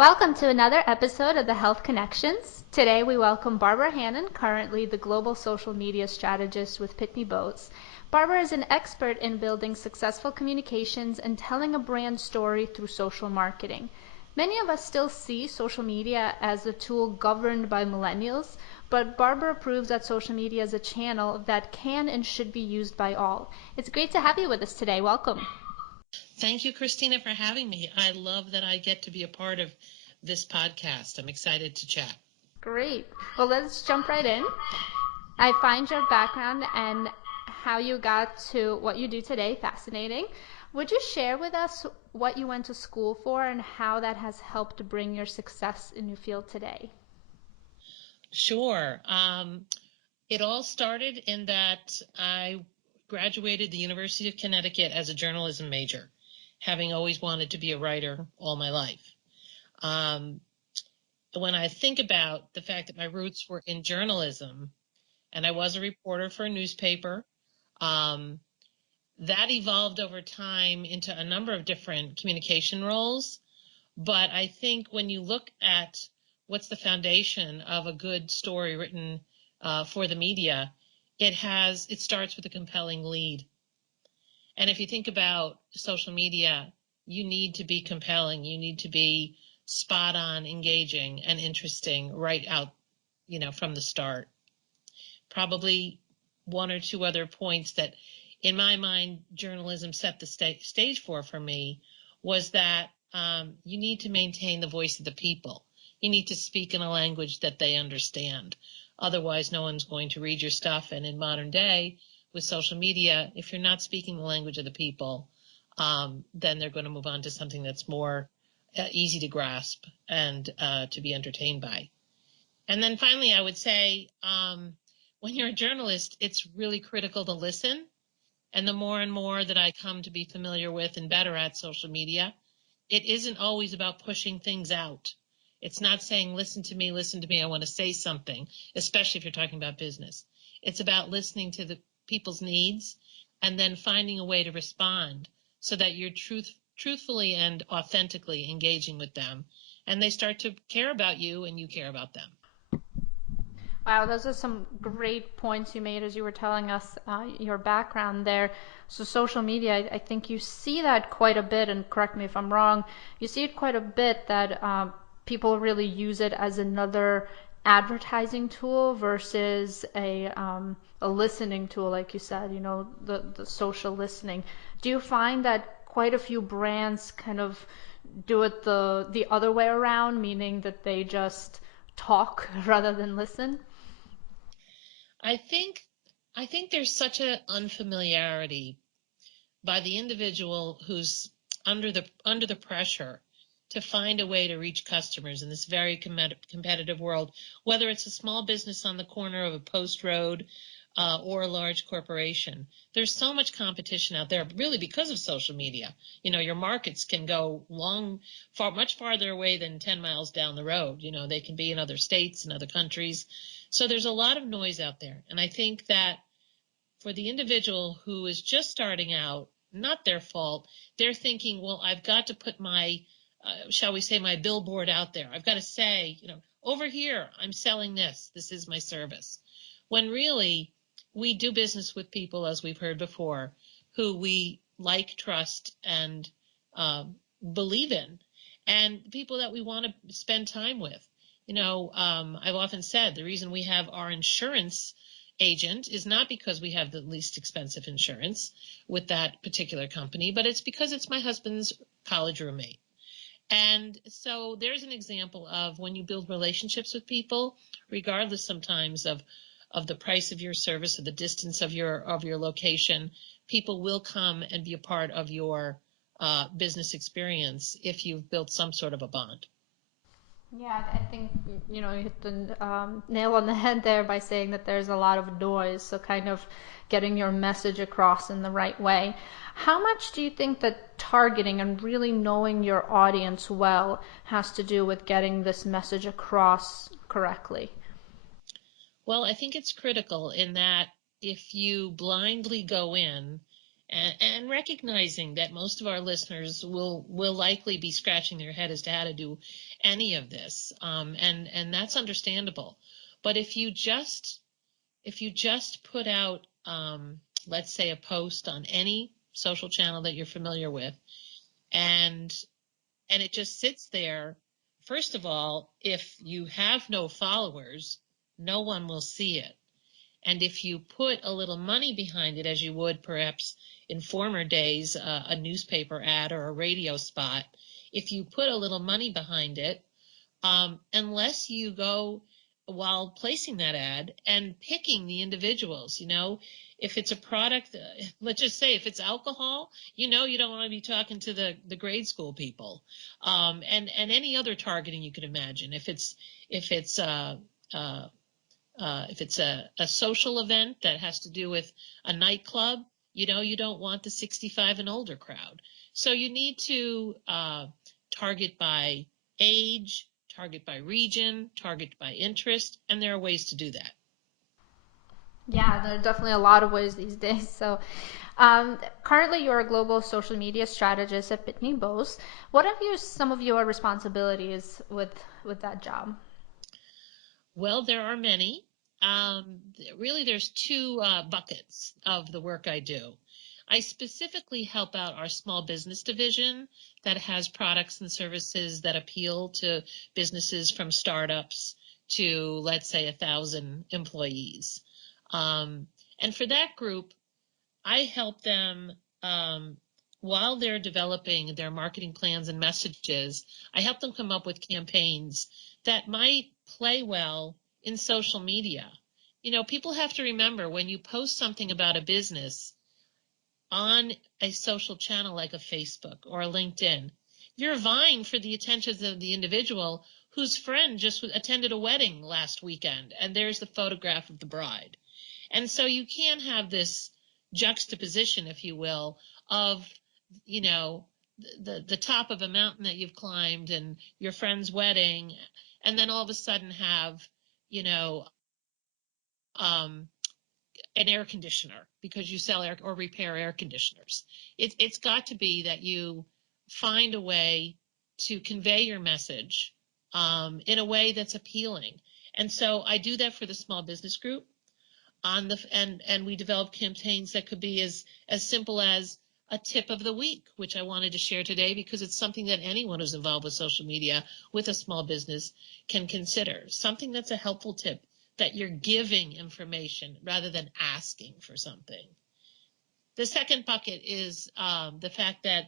Welcome to another episode of the Health Connections. Today we welcome Barbara Hannan, currently the Global Social Media Strategist with Pitney Bowes. Barbara is an expert in building successful communications and telling a brand story through social marketing. Many of us still see social media as a tool governed by millennials, but Barbara proves that social media is a channel that can and should be used by all. It's great to have you with us today. Welcome. Thank you, Christina, for having me. I love that I get to be a part of this podcast. I'm excited to chat. Great. Well, let's jump right in. I find your background and how you got to what you do today fascinating. Would you share with us what you went to school for and how that has helped bring your success in your field today? Sure. It all started in that I graduated the University of Connecticut as a journalism major, having always wanted to be a writer all my life. Um, when I think about the fact that my roots were in journalism and I was a reporter for a newspaper, um, that evolved over time into a number of different communication roles. But I think when you look at what's the foundation of a good story written for the media, it starts with a compelling lead. And if you think about social media, you need to be compelling. You need to be spot on, engaging, and interesting right out, from the start. Probably one or two other points that, in my mind, journalism set the stage for me was that you need to maintain the voice of the people. You need to speak in a language that they understand. Otherwise, no one's going to read your stuff. And in modern day, with social media, if you're not speaking the language of the people, then they're going to move on to something that's more easy to grasp and to be entertained by. And then finally, I would say when you're a journalist, it's really critical to listen. And the more and more that I come to be familiar with and better at social media, it isn't always about pushing things out. It's not saying, listen to me, I want to say something, especially if you're talking about business. It's about listening to the people's needs and then finding a way to respond so that you're truthfully and authentically engaging with them. And they start to care about you and you care about them. Wow, those are some great points you made as you were telling us your background there. So social media, I think you see that quite a bit, and correct me if I'm wrong, you see it quite a bit that people really use it as another advertising tool versus a listening tool, like you said, the social listening. Do you find that quite a few brands kind of do it the other way around, meaning that they just talk rather than listen? I think I think there's such an unfamiliarity by the individual who's under the pressure to find a way to reach customers in this very competitive world, whether it's a small business on the corner of a post road or a large corporation. There's so much competition out there, really because of social media. Your markets can go much farther away than 10 miles down the road. They can be in other states and other countries. So there's a lot of noise out there. And I think that for the individual who is just starting out, not their fault, they're thinking, well, I've got to put shall we say, my billboard out there. I've got to say, over here, I'm selling this. This is my service. When really, we do business with people, as we've heard before, who we like, trust, and uh, believe in, and people that we want to spend time with. I've often said the reason we have our insurance agent is not because we have the least expensive insurance with that particular company, but it's because it's my husband's college roommate. And so there's an example of when you build relationships with people, regardless sometimes of the price of your service or the distance of your location, people will come and be a part of your business experience if you've built some sort of a bond. Yeah, I think you hit the nail on the head there by saying that there's a lot of noise. So kind of getting your message across in the right way. How much do you think that targeting and really knowing your audience well has to do with getting this message across correctly? Well, I think it's critical in that if you blindly go in and recognizing that most of our listeners will likely be scratching their head as to how to do any of this, and that's understandable. But if you just put out, let's say, a post on any social channel that you're familiar with, and and it just sits there, first of all, if you have no followers, no one will see it. And if you put a little money behind it, as you would perhaps in former days, a newspaper ad or a radio spot, if you put a little money behind it, unless you go while placing that ad and picking the individuals, if it's a product, let's just say if it's alcohol, you don't want to be talking to the grade school people, and any other targeting you could imagine. If it's uh, uh, if it's a social event that has to do with a nightclub, you don't want the 65 and older crowd. So you need to target by age, target by region, target by interest, and there are ways to do that. Yeah, there are definitely a lot of ways these days. Currently, you're a global social media strategist at Pitney Bowes. What have you some of your responsibilities with that job? Well, there are many. Really, there's two buckets of the work I do. I specifically help out our small business division that has products and services that appeal to businesses from startups to, let's say, 1,000 employees. Um, and for that group, I help them, while they're developing their marketing plans and messages. I help them come up with campaigns that might play well in social media. People have to remember when you post something about a business on a social channel like a Facebook or a LinkedIn, you're vying for the attentions of the individual whose friend just attended a wedding last weekend, and there's the photograph of the bride. And so you can have this juxtaposition, if you will, of, you know, the top of a mountain that you've climbed and your friend's wedding, and then all of a sudden have, you know, um, an air conditioner because you sell air or repair air conditioners. It's got to be that you find a way to convey your message in a way that's appealing. And so I do that for the small business group on the and we develop campaigns that could be as simple as a tip of the week, which I wanted to share today because it's something that anyone who's involved with social media with a small business can consider. Something that's a helpful tip, that you're giving information rather than asking for something. The second bucket is the fact that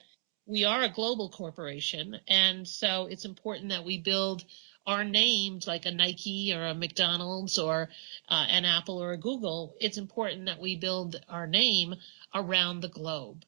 we are a global corporation, and so it's important that we build our names like a Nike or a McDonald's or an Apple or a Google. It's important that we build our name around the globe.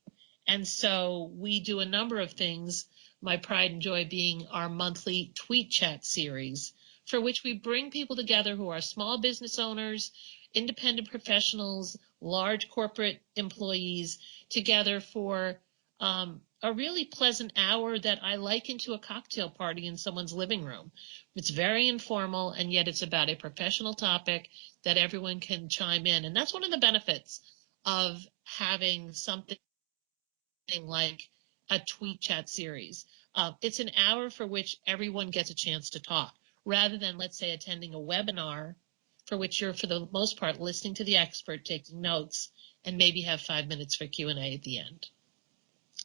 And so we do a number of things, my pride and joy being our monthly tweet chat series, for which we bring people together who are small business owners, independent professionals, large corporate employees together for a really pleasant hour that I liken to a cocktail party in someone's living room. It's very informal, and yet it's about a professional topic that everyone can chime in. And that's one of the benefits of having something like a tweet chat series. It's an hour for which everyone gets a chance to talk, rather than, let's say, attending a webinar for which you're, for the most part, listening to the expert, taking notes, and maybe have 5 minutes for Q&A at the end.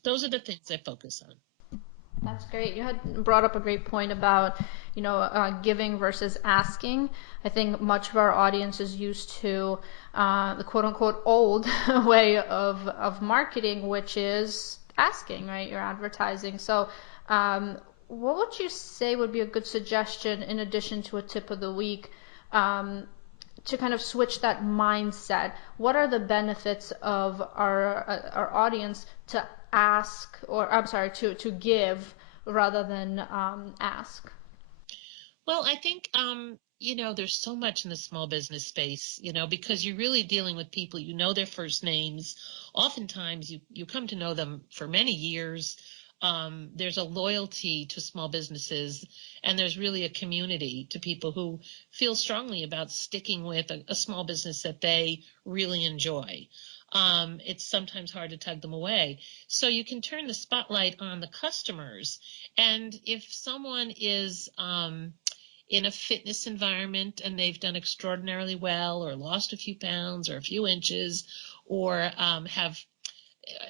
Those are the things I focus on. That's great. You had brought up a great point about, giving versus asking. I think much of our audience is used to the quote unquote old way of marketing, which is asking, right? You're advertising. What would you say would be a good suggestion in addition to a tip of the week? To kind of switch that mindset, what are the benefits of our audience to ask, or I'm sorry, to give rather than ask? Well, I think There's so much in the small business space, because you're really dealing with people, their first names. Oftentimes you come to know them for many years. There's a loyalty to small businesses, and there's really a community to people who feel strongly about sticking with a small business that they really enjoy. It's sometimes hard to tug them away. So you can turn the spotlight on the customers. And if someone is, in a fitness environment and they've done extraordinarily well or lost a few pounds or a few inches or have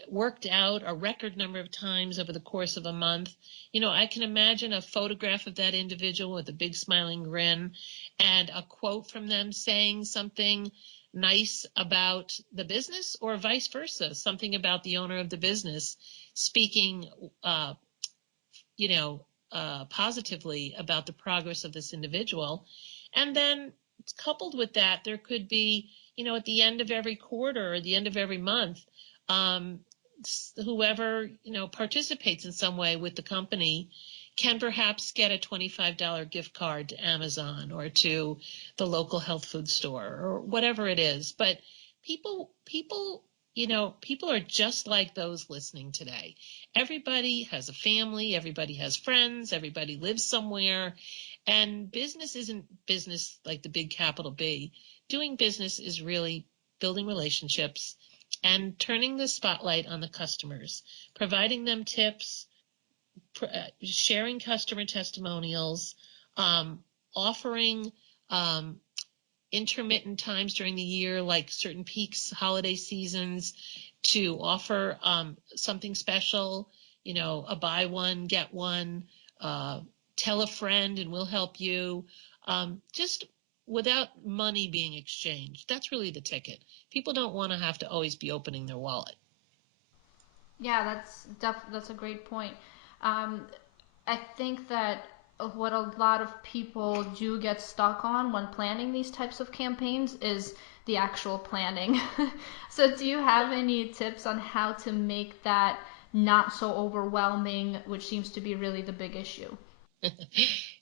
worked out a record number of times over the course of a month, I can imagine a photograph of that individual with a big smiling grin and a quote from them saying something nice about the business or vice versa, something about the owner of the business speaking you know, positively about the progress of this individual. And then coupled with that, there could be, at the end of every quarter or the end of every month, um, whoever, participates in some way with the company can perhaps get a $25 gift card to Amazon or to the local health food store or whatever it is. But people are just like those listening today. Everybody has a family, everybody has friends, everybody lives somewhere, and business isn't business like the big capital B. Doing business is really building relationships and turning the spotlight on the customers, providing them tips, sharing customer testimonials, offering intermittent times during the year, like certain peaks, holiday seasons, to offer something special, a buy one, get one, uh, tell a friend and we'll help you, just without money being exchanged. That's really the ticket. People don't want to have to always be opening their wallet. Yeah, that's a great point. Um, I think that what a lot of people do get stuck on when planning these types of campaigns is the actual planning. So, do you have any tips on how to make that not so overwhelming, which seems to be really the big issue?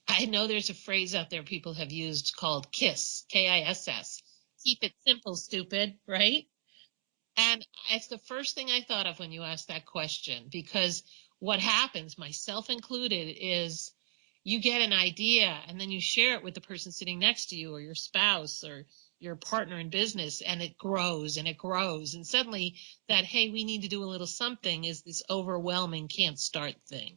I know there's a phrase out there people have used called KISS, KISS. Keep it simple, stupid, right? And it's the first thing I thought of when you asked that question, because what happens, myself included, is you get an idea and then you share it with the person sitting next to you or your spouse or your partner in business, and it grows and it grows. And suddenly that, hey, we need to do a little something is this overwhelming can't start thing.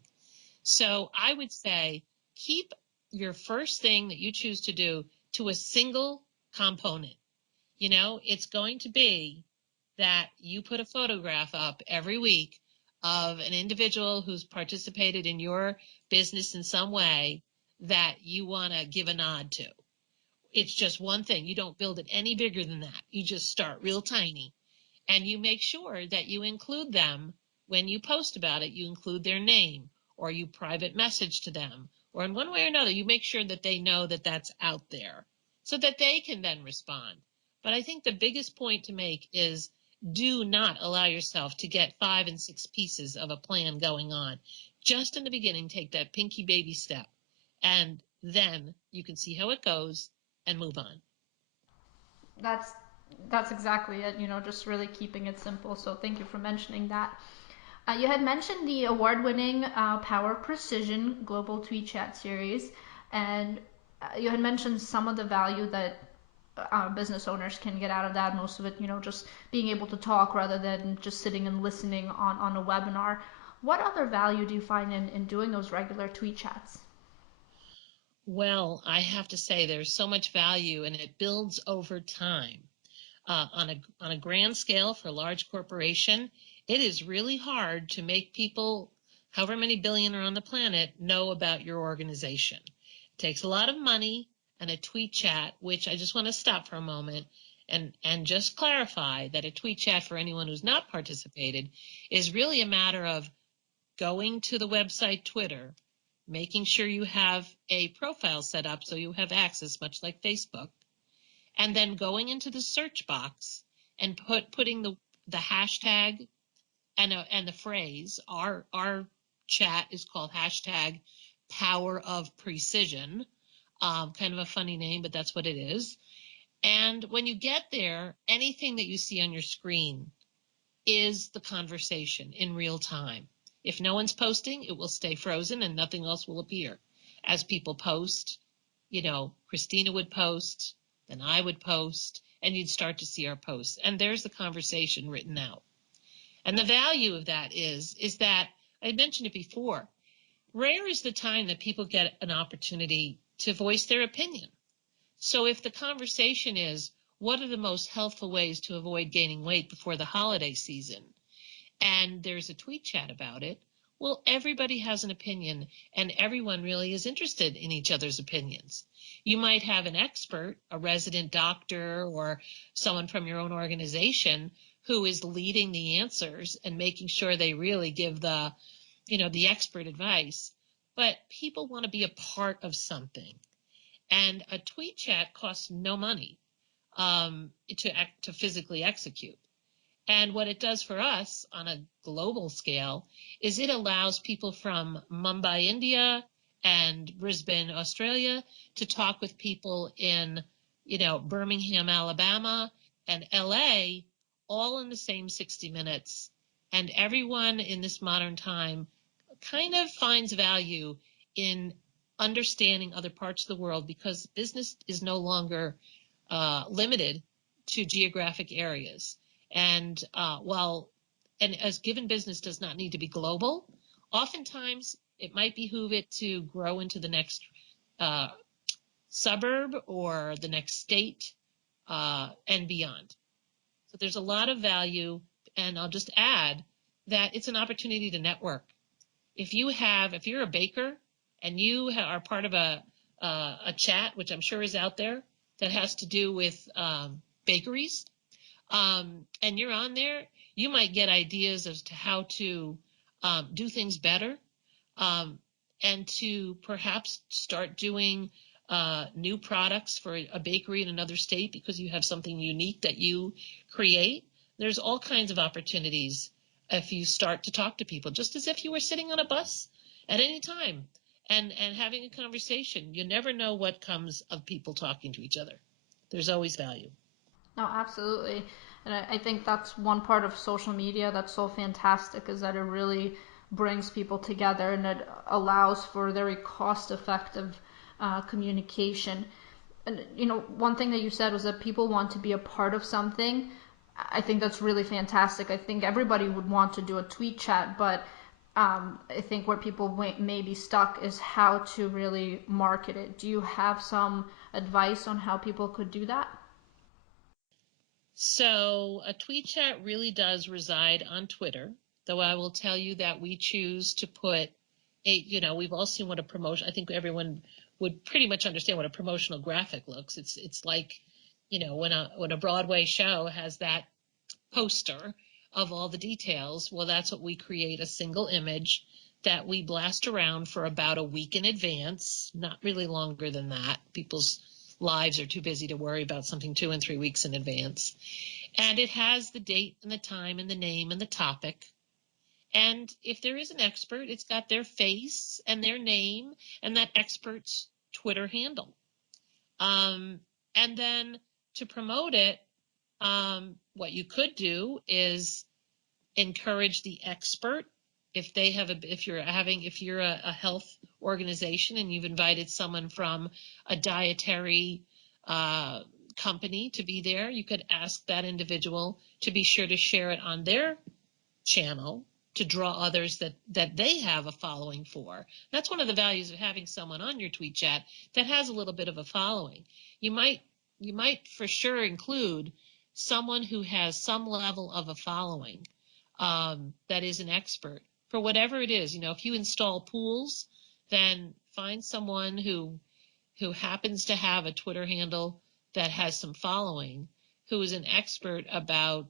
So I would say keep your first thing that you choose to do to a single component. It's going to be that you put a photograph up every week of an individual who's participated in your business in some way that you want to give a nod to. It's just one thing. You don't build it any bigger than that. You just start real tiny and you make sure that you include them when you post about it. You include their name or you private message to them, or in one way or another, you make sure that they know that that's out there so that they can then respond. But I think the biggest point to make is do not allow yourself to get 5 and 6 pieces of a plan going on. Just in the beginning, take that pinky baby step, and then you can see how it goes and move on. That's that's exactly it. Just really keeping it simple. So, thank you for mentioning that. You had mentioned the award-winning Power Precision Global Tweet Chat series, and you had mentioned some of the value that business owners can get out of that. Most of it, just being able to talk rather than just sitting and listening on a webinar. What other value do you find in doing those regular tweet chats? Well, I have to say there's so much value and it builds over time. On a grand scale for a large corporation, it is really hard to make people, however many billion are on the planet, know about your organization. It takes a lot of money and a tweet chat, which I just want to stop for a moment and just clarify that a tweet chat for anyone who's not participated is really a matter of going to the website Twitter, making sure you have a profile set up so you have access, much like Facebook, and then going into the search box and putting the hashtag and the phrase. Our chat is called hashtag power of precision. Kind of a funny name, but that's what it is. And when you get there, anything that you see on your screen is the conversation in real time. If no one's posting, it will stay frozen and nothing else will appear. As people post, Christina would post, then I would post, and you'd start to see our posts. And there's the conversation written out. And the value of that is that I mentioned it before. Rare is the time that people get an opportunity to voice their opinion. So if the conversation is, what are the most healthful ways to avoid gaining weight before the holiday season? And there's a tweet chat about it, well, everybody has an opinion and everyone really is interested in each other's opinions. You might have an expert, a resident doctor, or someone from your own organization who is leading the answers and making sure they really give the expert advice. But people want to be a part of something. And a tweet chat costs no money to physically execute. And what it does for us on a global scale is it allows people from Mumbai, India, and Brisbane, Australia, to talk with people in, Birmingham, Alabama, and LA, all in the same 60 minutes. And everyone in this modern time kind of finds value in understanding other parts of the world because business is no longer limited to geographic areas. And and as given business does not need to be global, oftentimes it might behoove it to grow into the next uh, suburb or the next state and beyond. So there's a lot of value. And I'll just add that it's an opportunity to network. If you're a baker and you are part of a chat, which I'm sure is out there, that has to do with bakeries, and you're on there, you might get ideas as to how to do things better, um, and to perhaps start doing new products for a bakery in another state because you have something unique that you create. There's all kinds of opportunities if you start to talk to people, just as if you were sitting on a bus at any time and having a conversation. You never know what comes of people talking to each other. There's always value. No, absolutely. And I think that's one part of social media that's so fantastic is that it really brings people together and it allows for very cost effective communication. And, one thing that you said was that people want to be a part of something. I think that's really fantastic. I think everybody would want to do a tweet chat, but I think where people may be stuck is how to really market it. Do you have some advice on how people could do that? So a tweet chat really does reside on Twitter, though I will tell you that we choose to put we've all seen what a promotion, I think everyone would pretty much understand what a promotional graphic looks. It's like, when a Broadway show has that poster of all the details, well, that's what we create, a single image that we blast around for about a week in advance, not really longer than that. People's lives are too busy to worry about something 2 and 3 weeks in advance. And it has the date and the time and the name and the topic. And if there is an expert, it's got their face and their name and that expert's Twitter handle. And then to promote it, what you could do is encourage the expert. If you're a health organization and you've invited someone from a dietary uh, company to be there, you could ask that individual to be sure to share it on their channel to draw others that they have a following for. That's one of the values of having someone on your tweet chat that has a little bit of a following. You might you might for sure include someone who has some level of a following, that is an expert for whatever it is. If you install pools, then find someone who happens to have a Twitter handle that has some following, who is an expert about,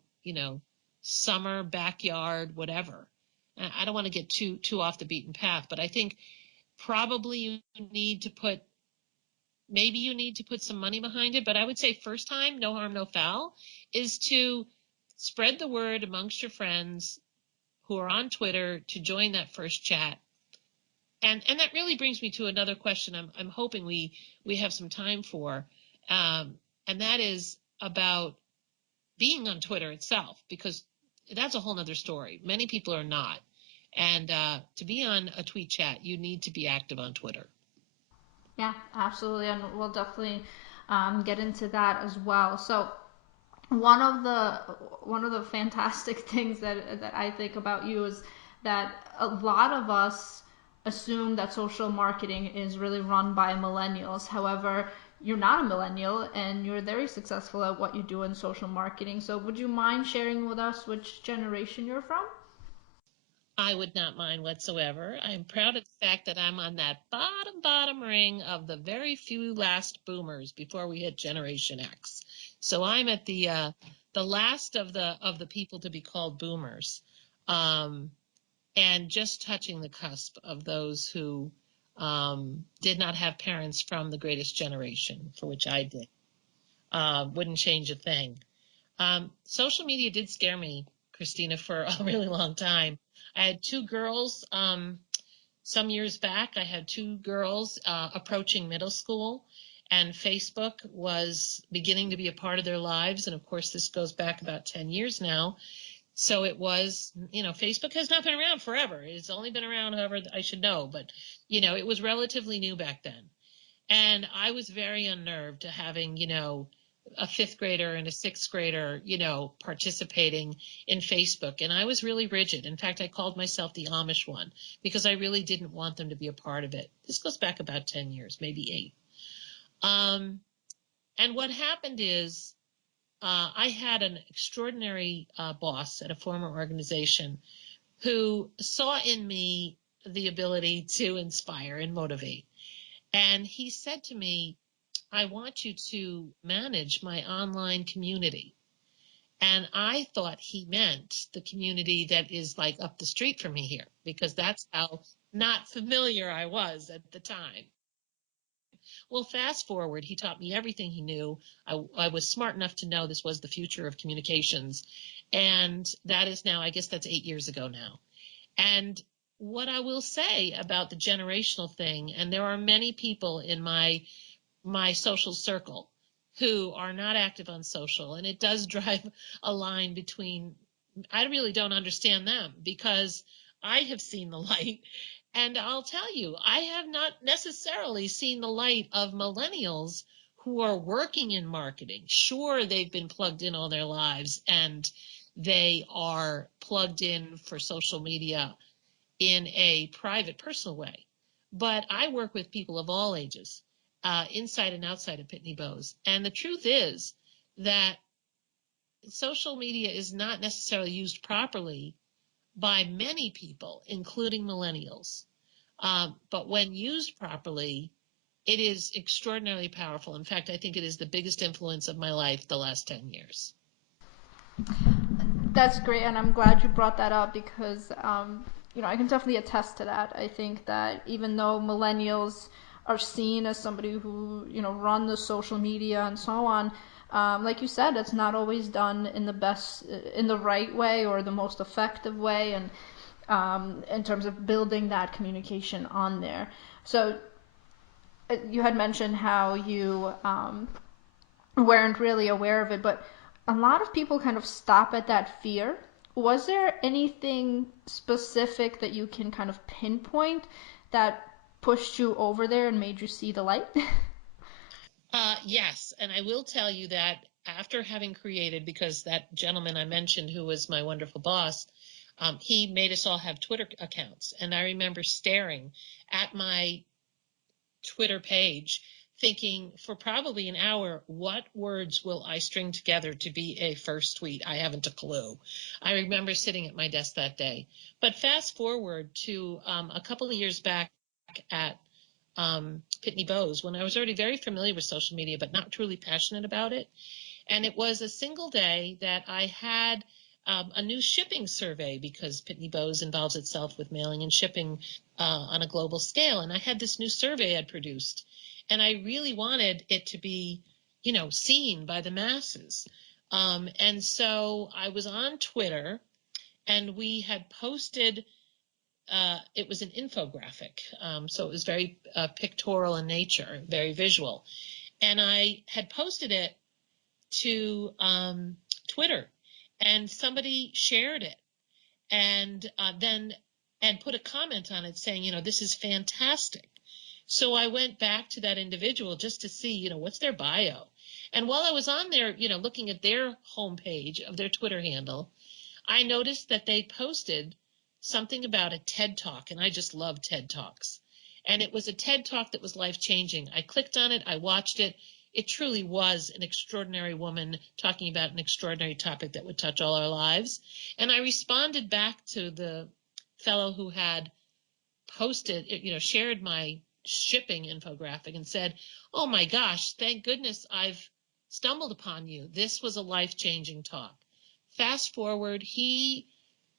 summer, backyard, whatever. I don't want to get too off the beaten path, but I think probably you need to put some money behind it. But I would say first time, no harm, no foul, is to spread the word amongst your friends who are on Twitter to join that first chat And that really brings me to another question I'm hoping we have some time for, and that is about being on Twitter itself, because that's a whole nother story. Many people are not. And to be on a tweet chat, you need to be active on Twitter. Yeah, absolutely, and we'll definitely get into that as well. So one of the one of the fantastic things that I think about you is that a lot of us assume that social marketing is really run by millennials. However, you're not a millennial and you're very successful at what you do in social marketing. So would you mind sharing with us which generation you're from? I would not mind whatsoever. I'm proud of the fact that I'm on that bottom ring of the very few last boomers before we hit Generation X. So I'm at the last of the people to be called boomers, um, and just touching the cusp of those who did not have parents from the greatest generation, for which I did. Wouldn't change a thing. Social media did scare me, Christina, for a really long time. I had two girls. Some years back, I had two girls approaching middle school, and Facebook was beginning to be a part of their lives. And of course, this goes back about 10 years now. So it was, Facebook has not been around forever. It's only been around, however, I should know, but, it was relatively new back then. And I was very unnerved to having, a fifth grader and a sixth grader, participating in Facebook. And I was really rigid. In fact, I called myself the Amish one because I really didn't want them to be a part of it. This goes back about 10 years, maybe 8. And what happened is I had an extraordinary boss at a former organization who saw in me the ability to inspire and motivate. And he said to me, I want you to manage my online community. And I thought he meant the community that is like up the street from me here, because that's how not familiar I was at the time. Well, fast forward, he taught me everything he knew. I was smart enough to know this was the future of communications. And that is now, I guess that's 8 years ago now. And what I will say about the generational thing, and there are many people in my social circle who are not active on social, and it does drive a line between, I really don't understand them because I have seen the light, and I'll tell you, I have not necessarily seen the light of millennials who are working in marketing. Sure, they've been plugged in all their lives, and they are plugged in for social media in a private, personal way. But I work with people of all ages, inside and outside of Pitney Bowes. And the truth is that social media is not necessarily used properly by many people, including millennials. But when used properly, it is extraordinarily powerful. In fact, I think it is the biggest influence of my life the last 10 years. That's great, and I'm glad you brought that up because I can definitely attest to that. I think that even though millennials are seen as somebody who run the social media and so on, like you said, it's not always done in the right way or the most effective way, and in terms of building that communication on there. So you had mentioned how you weren't really aware of it, but a lot of people kind of stop at that fear. Was there anything specific that you can kind of pinpoint that pushed you over there and made you see the light? Yes, and I will tell you that after having created, because that gentleman I mentioned who was my wonderful boss, he made us all have Twitter accounts. And I remember staring at my Twitter page, thinking for probably an hour, what words will I string together to be a first tweet? I haven't a clue. I remember sitting at my desk that day. But fast forward to a couple of years back at Pitney Bowes, when I was already very familiar with social media, but not truly passionate about it. And it was a single day that I had a new shipping survey, because Pitney Bowes involves itself with mailing and shipping on a global scale. And I had this new survey I'd produced, and I really wanted it to be, seen by the masses. And so I was on Twitter, and we had posted it was an infographic. So it was very pictorial in nature, very visual. And I had posted it to Twitter, and somebody shared it and then and put a comment on it saying, this is fantastic. So I went back to that individual just to see, what's their bio. And while I was on there, looking at their homepage of their Twitter handle, I noticed that they posted something about a TED Talk, and I just love TED Talks. And it was a TED Talk that was life-changing. I clicked on it, I watched it. It truly was an extraordinary woman talking about an extraordinary topic that would touch all our lives. And I responded back to the fellow who had posted, shared my shipping infographic and said, "Oh my gosh, thank goodness I've stumbled upon you. This was a life-changing talk." Fast forward, he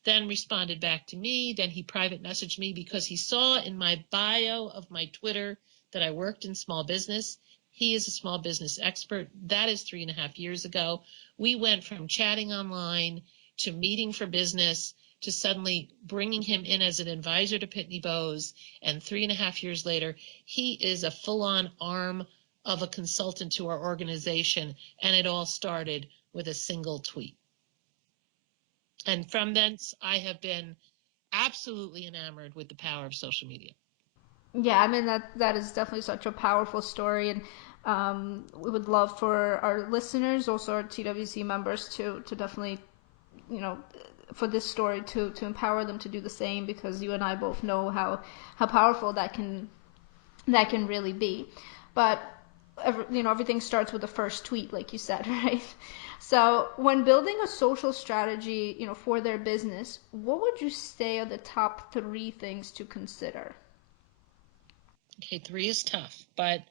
then responded back to me. Then he private messaged me because he saw in my bio of my Twitter that I worked in small business. He is a small business expert. That is 3.5 years ago. We went from chatting online to meeting for business to suddenly bringing him in as an advisor to Pitney Bowes. And 3.5 years later, he is a full-on arm of a consultant to our organization. And it all started with a single tweet. And from thence, I have been absolutely enamored with the power of social media. Yeah, I mean that is definitely such a powerful story, and we would love for our listeners, also our TWC members, to definitely, you know, for this story to empower them to do the same, because you and I both know how powerful that can really be. But everything starts with the first tweet, like you said, right? So when building a social strategy, for their business, what would you say are the top three things to consider? Okay, three is tough, but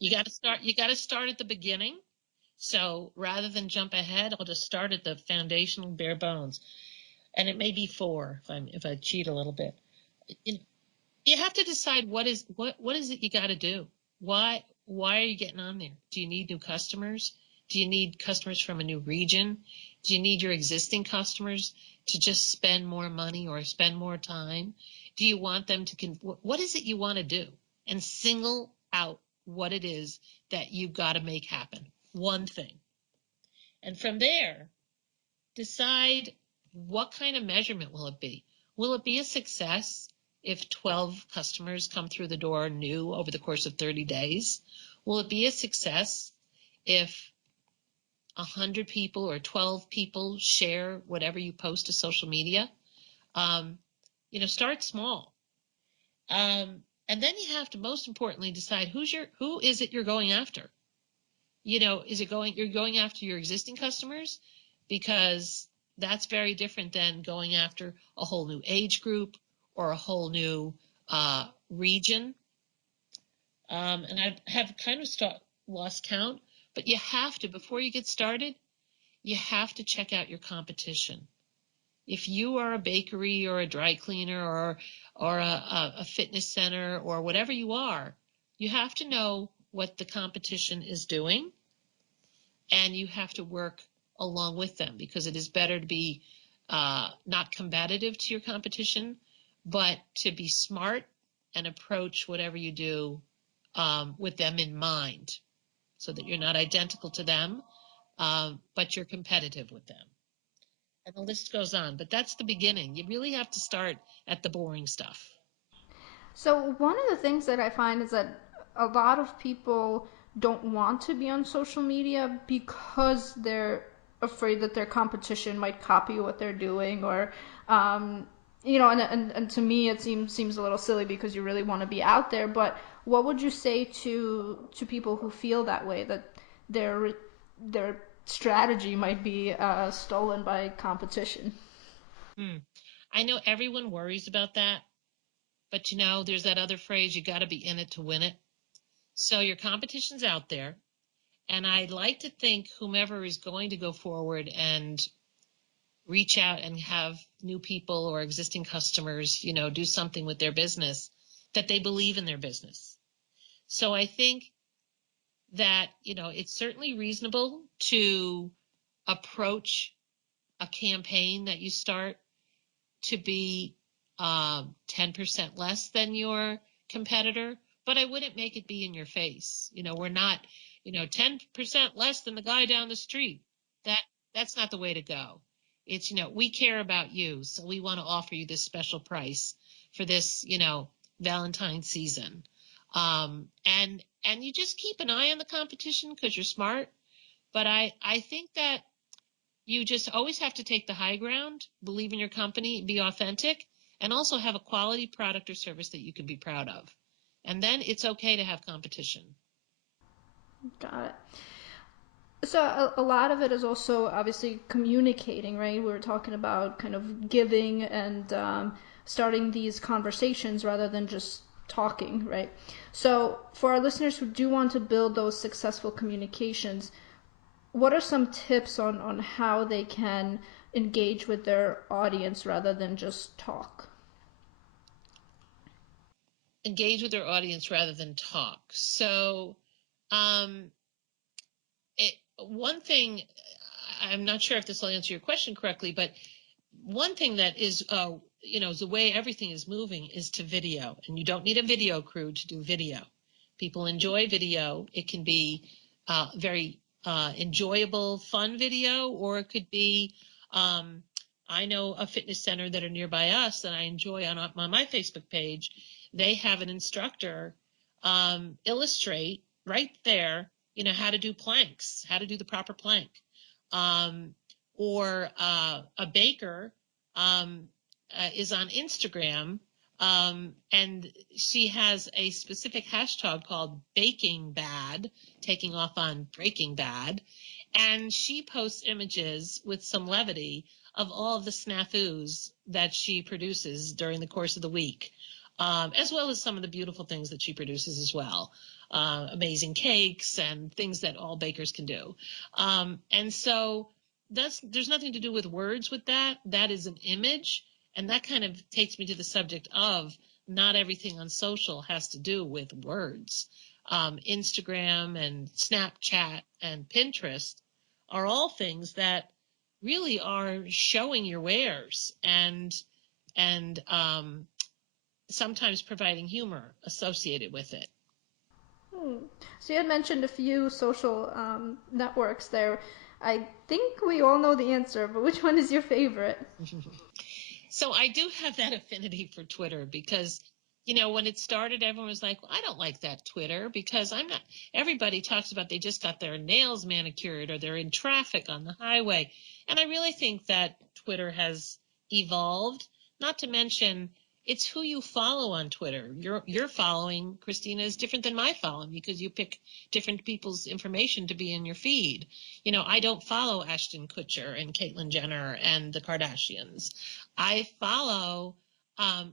you got to start at the beginning. So rather than jump ahead, I'll just start at the foundational bare bones. And it may be four if I cheat a little bit. You you have to decide what is it you got to do. Why are you getting on there? Do you need new customers? Do you need customers from a new region? Do you need your existing customers to just spend more money or spend more time? Do you want them to what is it you want to do? And single out what it is that you've got to make happen. One thing. And from there, decide what kind of measurement will it be. Will it be a success if 12 customers come through the door new over the course of 30 days? Will it be a success if 100 people or 12 people share whatever you post to social media? Um, start small. And then you have to, most importantly, decide who is it you're going after? Is it you're going after your existing customers? Because that's very different than going after a whole new age group or a whole new region. And I have kind of lost count, but you have to, before you get started, you have to check out your competition. If you are a bakery or a dry cleaner or a fitness center or whatever you are, you have to know what the competition is doing, and you have to work along with them, because it is better to be not combative to your competition, but to be smart and approach whatever you do with them in mind, so that you're not identical to them, but you're competitive with them. And the list goes on. But that's the beginning. You really have to start at the boring stuff. So one of the things that I find is that a lot of people don't want to be on social media because they're afraid that their competition might copy what they're doing, or and to me it seems a little silly, because you really want to be out there. But what would you say to people who feel that way, that their strategy might be stolen by competition? Hmm. I know everyone worries about that, but there's that other phrase, you got to be in it to win it. So your competition's out there. And I'd like to think whomever is going to go forward and reach out and have new people or existing customers, do something with their business, that they believe in their business. So I think that, it's certainly reasonable to approach a campaign that you start to be 10% less than your competitor, but I wouldn't make it be in your face. We're not, 10% less than the guy down the street. That that's not the way to go. It's, we care about you, so we want to offer you this special price for this, Valentine season. And you just keep an eye on the competition because you're smart. But I think that you just always have to take the high ground, believe in your company, be authentic, and also have a quality product or service that you can be proud of. And then it's okay to have competition. Got it. So a lot of it is also obviously communicating, right? We were talking about kind of giving and starting these conversations rather than just talking, right? So for our listeners who do want to build those successful communications, what are some tips on how they can engage with their audience rather than just talk? Engage with their audience rather than talk. So, um, one thing, I'm not sure if this will answer your question correctly, but one thing that is, the way everything is moving is to video, and you don't need a video crew to do video. People enjoy video. It can be very enjoyable, fun video, or it could be, I know a fitness center that are nearby us that I enjoy on my Facebook page. They have an instructor illustrate right there, how to do planks, how to do the proper plank. Um, or a baker is on Instagram, and she has a specific hashtag called Baking Bad, taking off on Breaking Bad, and she posts images with some levity of all of the snafus that she produces during the course of the week, as well as some of the beautiful things that she produces as well. Amazing cakes and things that all bakers can do. And so there's nothing to do with words with that. That is an image. And that kind of takes me to the subject of not everything on social has to do with words. Instagram and Snapchat and Pinterest are all things that really are showing your wares and sometimes providing humor associated with it. So you had mentioned a few social networks there. I think we all know the answer, but which one is your favorite? So I do have that affinity for Twitter because, when it started, everyone was like, well, I don't like that Twitter because I'm not, everybody talks about they just got their nails manicured or they're in traffic on the highway. And I really think that Twitter has evolved, not to mention it's who you follow on Twitter. Your following, Christina, is different than my following because you pick different people's information to be in your feed. I don't follow Ashton Kutcher and Caitlyn Jenner and the Kardashians. I follow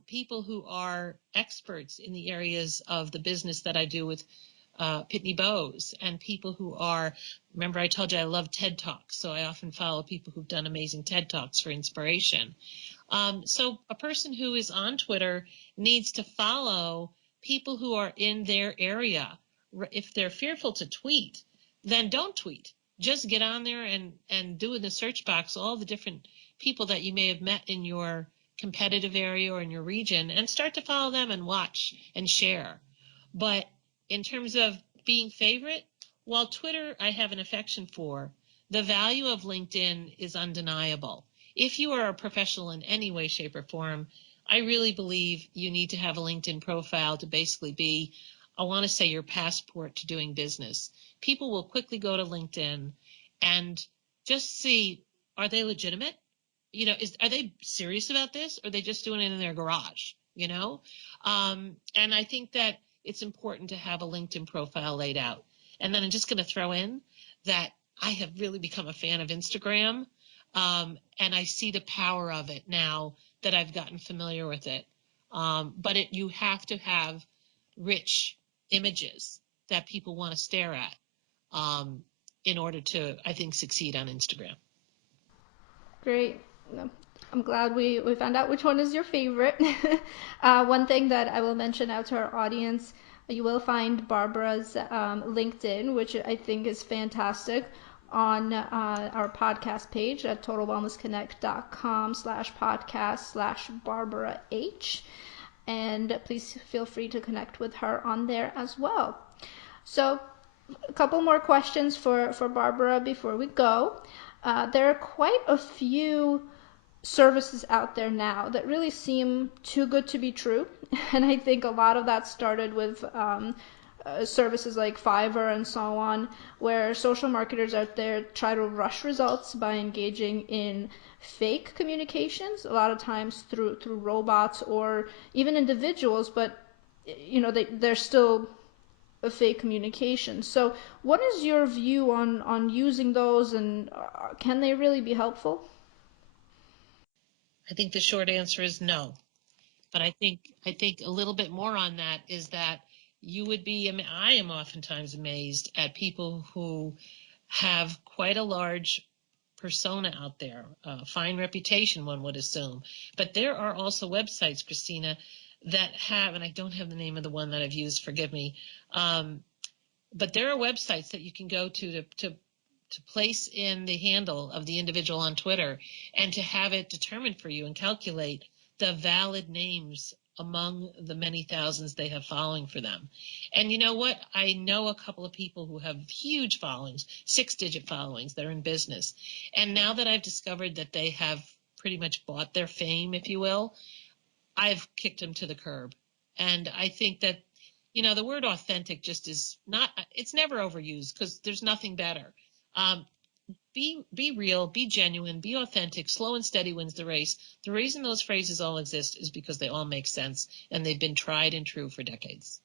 people who are experts in the areas of the business that I do with Pitney Bowes, and people who are, remember I told you I love TED Talks, so I often follow people who've done amazing TED Talks for inspiration. So a person who is on Twitter needs to follow people who are in their area. If they're fearful to tweet, then don't tweet. Just get on there and do in the search box all the different people that you may have met in your competitive area or in your region and start to follow them and watch and share. But in terms of being favorite, while Twitter I have an affection for, the value of LinkedIn is undeniable. If you are a professional in any way, shape, or form, I really believe you need to have a LinkedIn profile to basically be, I want to say, your passport to doing business. People will quickly go to LinkedIn and just see, are they legitimate? Are they serious about this, or are they just doing it in their garage? And I think that it's important to have a LinkedIn profile laid out. And then I'm just going to throw in that I have really become a fan of Instagram, and I see the power of it now that I've gotten familiar with it. But you have to have rich images that people want to stare at um, in order to, I think, succeed on Instagram. Great. No, I'm glad we found out which one is your favorite. One thing that I will mention out to our audience, you will find Barbara's LinkedIn, which I think is fantastic. on our podcast page at totalwellnessconnect.com/podcast/Barbara H. And please feel free to connect with her on there as well. So, a couple more questions for Barbara before we go. There are quite a few services out there now that really seem too good to be true. And I think a lot of that started with services like Fiverr and so on, where social marketers out there try to rush results by engaging in fake communications, a lot of times through robots or even individuals, but they're still a fake communication. So, what is your view on using those, and can they really be helpful? I think the short answer is no. But I think a little bit more on that is that you would be, I am oftentimes amazed at people who have quite a large persona out there, fine reputation, one would assume. But there are also websites, Christina, that have, and I don't have the name of the one that I've used, forgive me, but there are websites that you can go to place in the handle of the individual on Twitter and to have it determined for you and calculate the valid names among the many thousands they have following for them. And you know what? I know a couple of people who have huge followings, 6-digit followings that are in business. And now that I've discovered that they have pretty much bought their fame, if you will, I've kicked them to the curb. And I think that, the word authentic just is not, it's never overused because there's nothing better. Um, be real, be genuine, be authentic. Slow and steady wins the race. The reason those phrases all exist is because they all make sense and they've been tried and true for decades.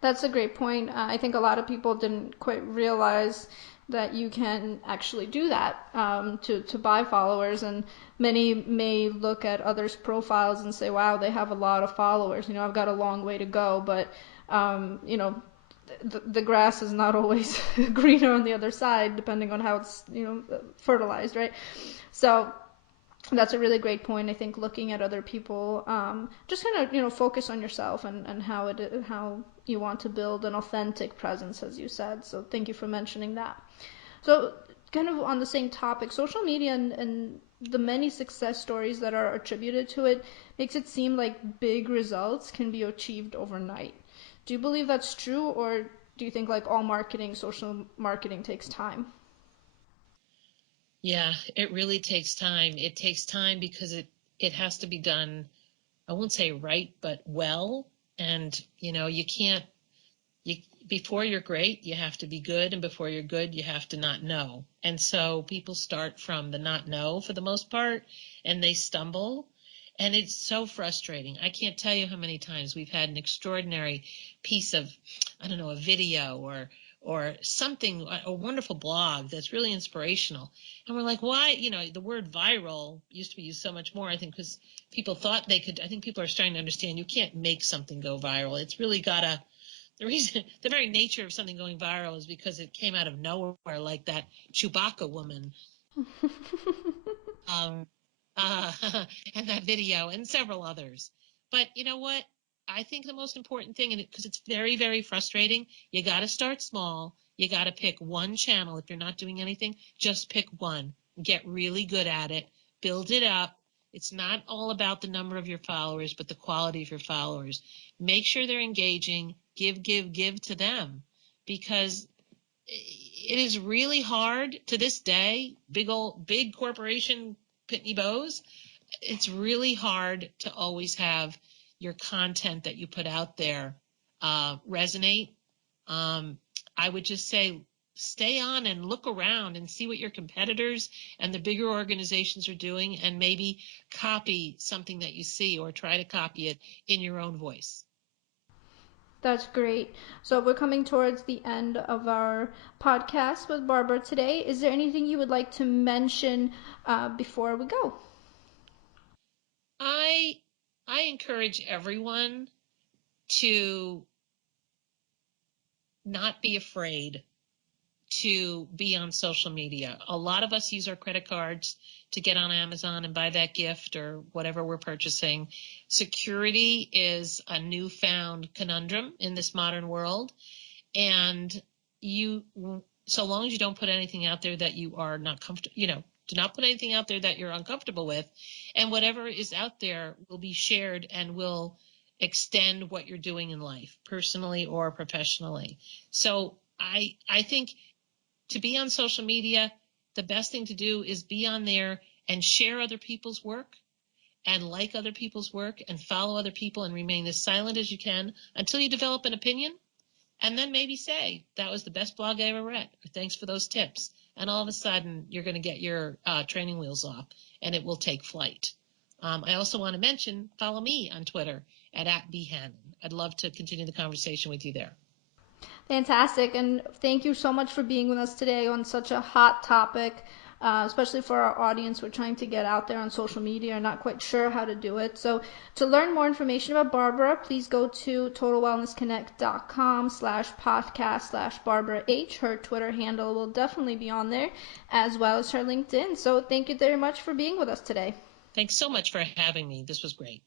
That's a great point. I think a lot of people didn't quite realize that you can actually do that to buy followers, and many may look at others' profiles and say, "Wow, they have a lot of followers. I've got a long way to go." But the grass is not always greener on the other side, depending on how it's fertilized, right? So that's a really great point. I think looking at other people, just kind of focus on yourself and how you want to build an authentic presence, as you said. So thank you for mentioning that. So kind of on the same topic, social media and the many success stories that are attributed to it makes it seem like big results can be achieved overnight. Do you believe that's true, or do you think like all marketing, social marketing takes time? Yeah, it really takes time. It takes time because it has to be done, I won't say right, but well. And you can't you before you're great, you have to be good, and before you're good, you have to not know. And so people start from the not know for the most part, and they stumble, and it's so frustrating. I can't tell you how many times we've had an extraordinary piece of, I don't know, a video or something, a wonderful blog that's really inspirational. And we're like, why? The word viral used to be used so much more, I think, because people thought they could. I think people are starting to understand you can't make something go viral. It's really gotta the reason, the very nature of something going viral is because it came out of nowhere, like that Chewbacca woman, um, uh, and that video, and several others. But you know what? I think the most important thing, and because it's very, very frustrating, you got to start small. You got to pick one channel. If you're not doing anything, just pick one. Get really good at it. Build it up. It's not all about the number of your followers, but the quality of your followers. Make sure they're engaging. Give to them, because it is really hard to this day. Big corporation Pitney Bowes, it's really hard to always have your content that you put out there resonate. Um, I would just say stay on and look around and see what your competitors and the bigger organizations are doing, and maybe copy something that you see or try to copy it in your own voice. That's great. So we're coming towards the end of our podcast with Barbara today. Is there anything you would like to mention before we go? I I encourage everyone to not be afraid to be on social media. A lot of us use our credit cards to get on Amazon and buy that gift or whatever we're purchasing. Security is a newfound conundrum in this modern world, and you so long as you don't put anything out there that you are not comfortable, do not put anything out there that you're uncomfortable with. And whatever is out there will be shared and will extend what you're doing in life, personally or professionally. So I think to be on social media, the best thing to do is be on there and share other people's work and like other people's work and follow other people and remain as silent as you can until you develop an opinion, and then maybe say, that was the best blog I ever read, or thanks for those tips. And all of a sudden, you're going to get your training wheels off, and it will take flight. I also want to mention, follow me on Twitter at @bhannan. I'd love to continue the conversation with you there. Fantastic. And thank you so much for being with us today on such a hot topic, especially for our audience. We're trying to get out there on social media and not quite sure how to do it. So to learn more information about Barbara, please go to totalwellnessconnect.com/podcast/Barbara H. Her Twitter handle will definitely be on there, as well as her LinkedIn. So thank you very much for being with us today. Thanks so much for having me. This was great.